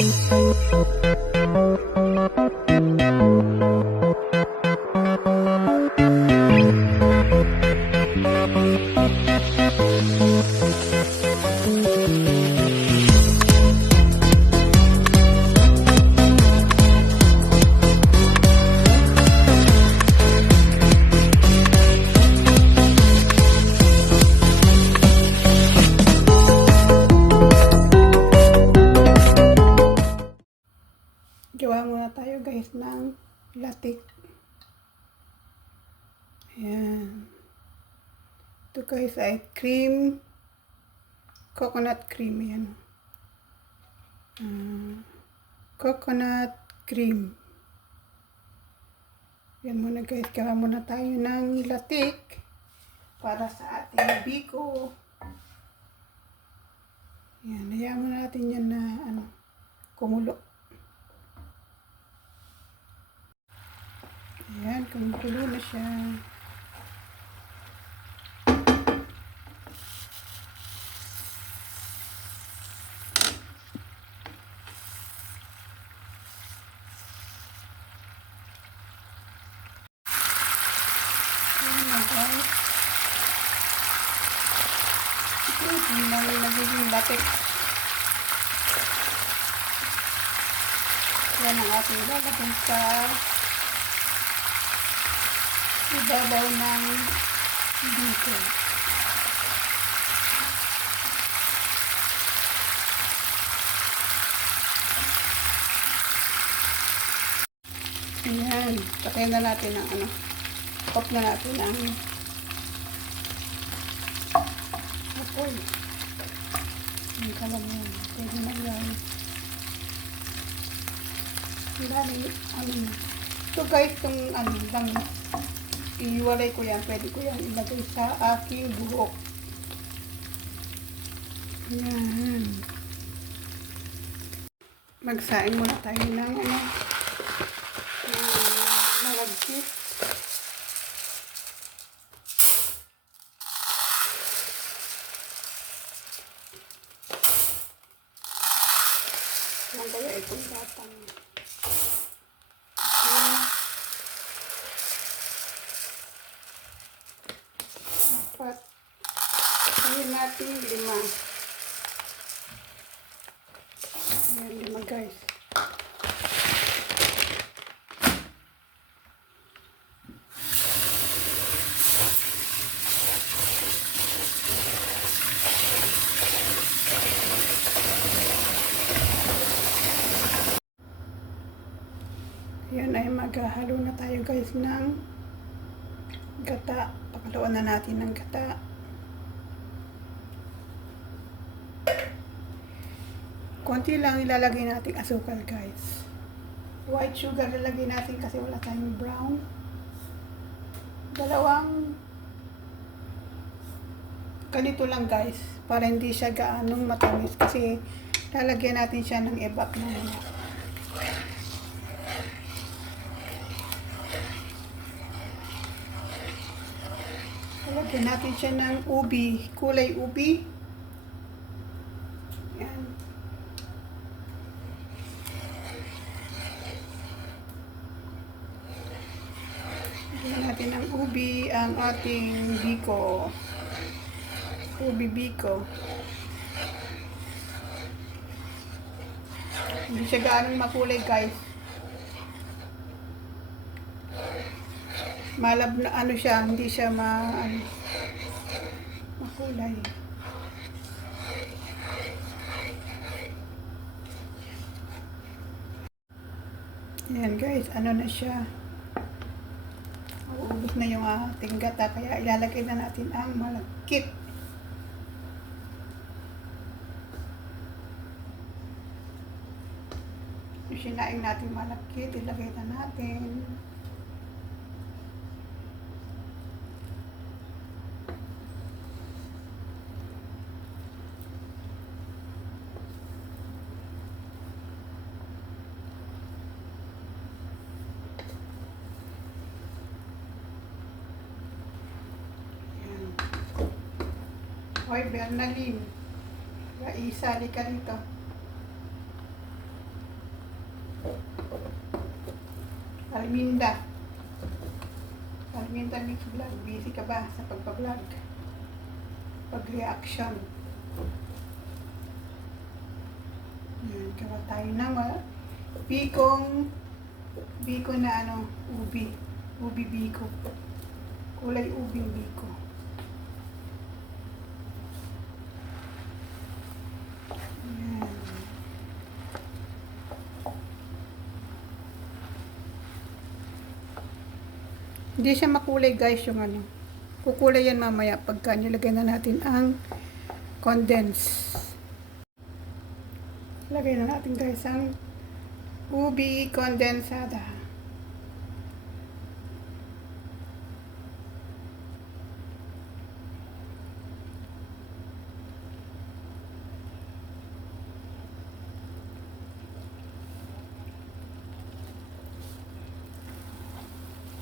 Gawa Ito guys ay cream. Coconut cream yan. Ah, coconut cream. Yan muna guys. Gawa muna tayo ng latik para sa ating biko. Yan. Hayaan muna natin yan na ano, kumulo. Ayan, kumukulo na siya. Ayan na guys. Ito, hindi na nagiging latex. Yan ang ating lalagyan sa ibabaw ng dito. Ayan. Patayin na natin ang ano. Off na natin ang apoy. Ang kalam yan. Pwede na yan. Dali, ano na. Ito guys, itong ano, lang, iiwalay ko yan. Pwede ko yan ilagay sa aking buhok. Yan. Magsaing muna tayo ng ano, malagkit. Yan kaya itong batang. Yan. apat. Ayun natin lima. Ayan, lima guys. Ayan ay maghahalo na tayo guys ng gata. Pakaluan na natin ng gata. Konti lang ilalagay natin asukal guys. White sugar ilalagay natin kasi wala tayong brown. Dalawang ganito lang guys para hindi siya gaanong matamis kasi lalagyan natin siya ng ebak na Lagyan natin siya ng ubi, kulay ubi. Yan. Lagyan natin ng ubi ang ating biko. Ubi biko. Hindi siya gaano makulay guys. malab na ano siya, hindi siya ma ano, makulay. Ayan guys, ano na siya. Uubos na yung ating gata, kaya ilalagay na natin ang malagkit. Sinaing natin malagkit, ilagay na natin. Hoy, Bernalyn. Raisa, di ka rito. Alminda. Alminda Mix Vlog. Busy ka ba sa pagpa-vlog? Pag-reaction. Yan, gawa tayo ng uh, bikong biko na ano, ubi. Ubi biko. Kulay ubing biko. Hindi siya makulay guys yung ano. Kukulay yan mamaya pagka nilagay na natin ang condense. Lagay na natin guys ang ubi condensada.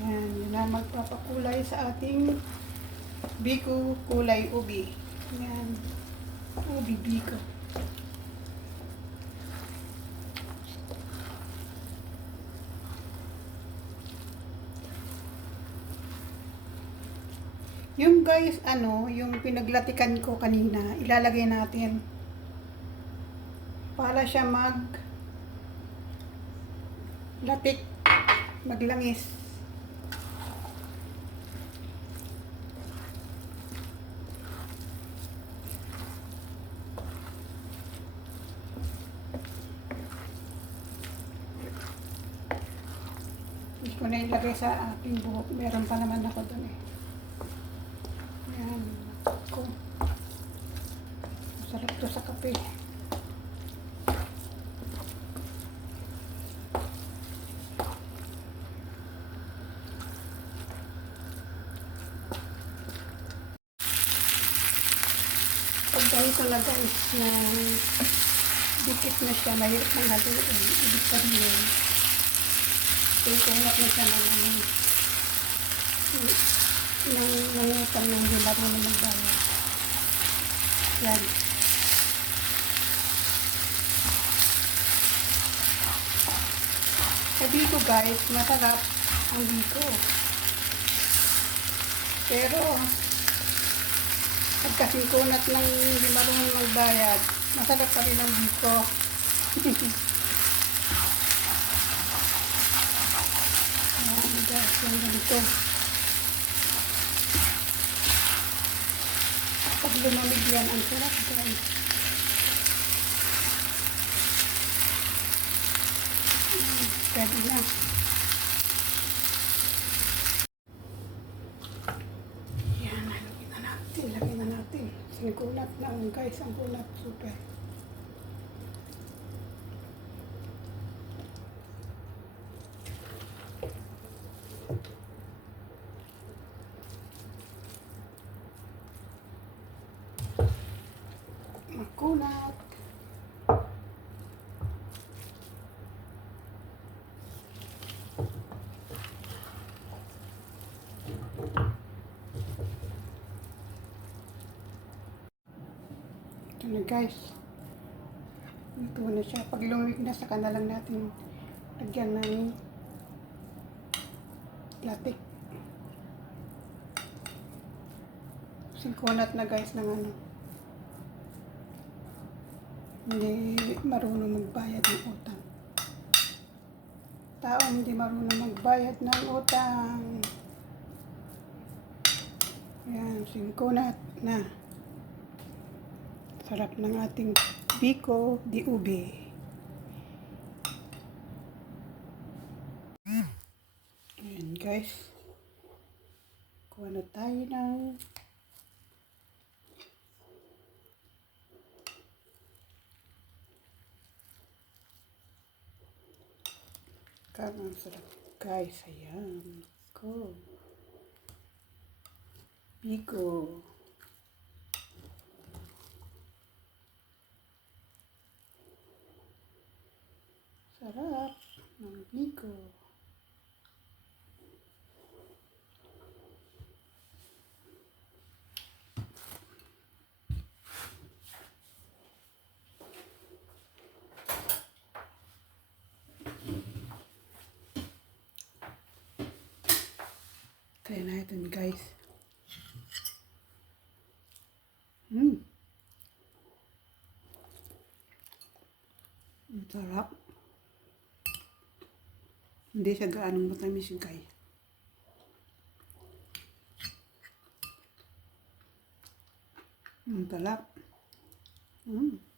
Yan, yun na magpapakulay sa ating biko kulay ubi. Yan, ubi biko. Yung guys, ano, yung pinaglatikan ko kanina, ilalagay natin. Para siya mag latik, maglangis. Na ilagay sa aking buhok. Meron pa naman ako doon eh. Yan. Ko. Masarap to sa kape. Pag ganito na guys na dikit na siya, mahirap na natin ibig sabihin. Tulungat na siya ng ano, ng nangutang ng hindi marunong magbayad. Yan. Sa biko guys, masarap ang biko. Pero, pagkasingkunat ng hindi marunong magbayad, masarap pa rin ang biko. Guys, yung ganito. Pag lumamig yan, ang sarap guys. Pwede na. Yan, lagyan na natin, lagyan na natin. Singkunat na ang guys, ang kunat super. Na guys. Ito na siya. Pag lumig na, saka na lang natin lagyan ng latik. Singkunat na guys ng ano. Hindi marunong magbayad ng utang. Tao hindi marunong magbayad ng utang. Yan, singkunat na. Sarap ng ating biko di ube. Ayan guys. Kuha na tayo ng Kang sarap guys. Ayan. Go. Biko. Sarap ng biko. Try natin guys. Hmm. Ang sarap. Hindi siya gaanong matamis guys. Ang sarap. Mm.